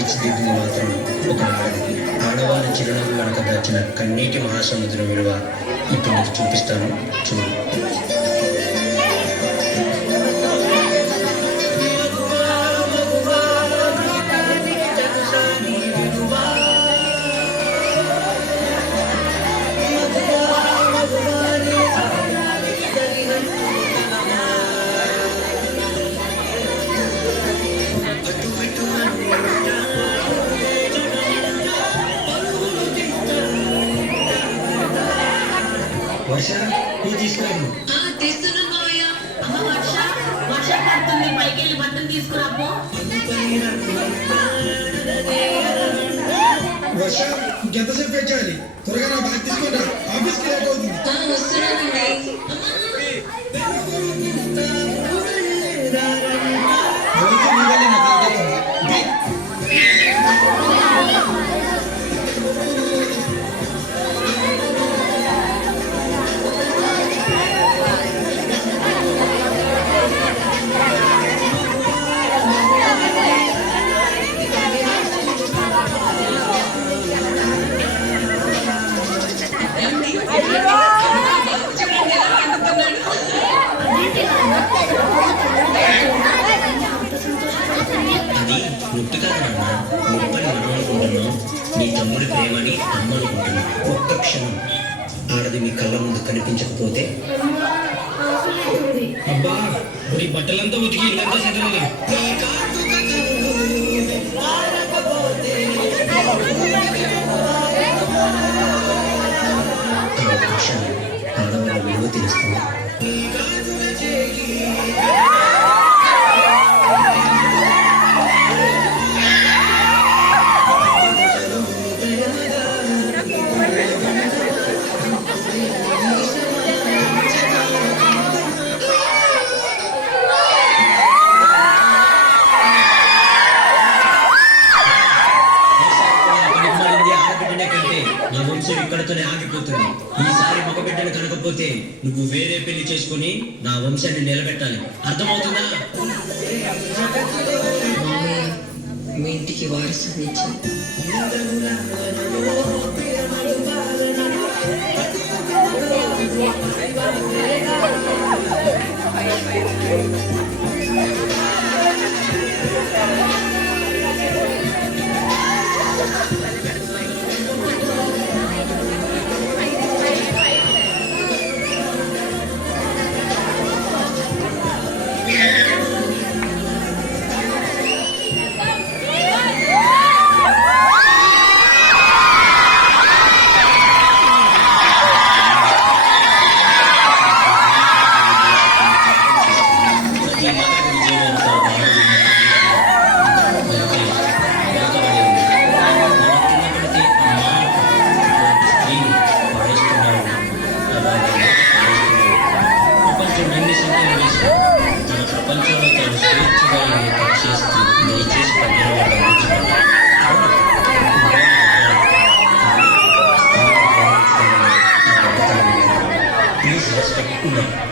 తీర్చిదిద్దింది మాత్రం ఒక ఆడది. ఆడవాళ్ళ చిరునవ్వు వెనక దాచిన కన్నీటి మహాసముద్రం విలువ ఇప్పుడు నీకు చూపిస్తాను, చూడు. వర్ష, నువ్వు తీసుకురాను. పైకి బట్టలు తీసుకురాపో. వర్ష, ఇంకెంతసేపు వెయిట్ చేయాలి? త్వరగా నా బ్యాగ్ తీసుకుంటా, ఆఫీస్కి లేట్ అవుతుంది. వస్తున్నానండి. అది ముట్టు కాదు నాన్న, ముప్పని మనం అనుకుంటున్నాం. నీ తమ్ముడి ప్రేమని అమ్మ అనుకుంటున్నాం. ఒక్క క్షణం ఆడది మీ కళ్ళ ముందు కనిపించకపోతే అబ్బా, ఈ బట్టలంతా ఉతికి ఇల్లంతా సెటల్. ఒక్క క్షణం ఆడవాళ్ళ విలువ తెలుస్తుంది. నా వంశం ఇక్కడతోనే ఆగిపోతుంది. ఈసారి మగబిడ్డను కనకపోతే నువ్వు వేరే పెళ్లి చేసుకుని నా వంశాన్ని నిలబెట్టాలి. అర్థమవుతుందా? మీ ఇంటికి వారసుని ప్రపంచంలో తాను స్వేచ్ఛగా చేస్తూ దయచేసి ప్లీజ్ రెస్పెక్ట్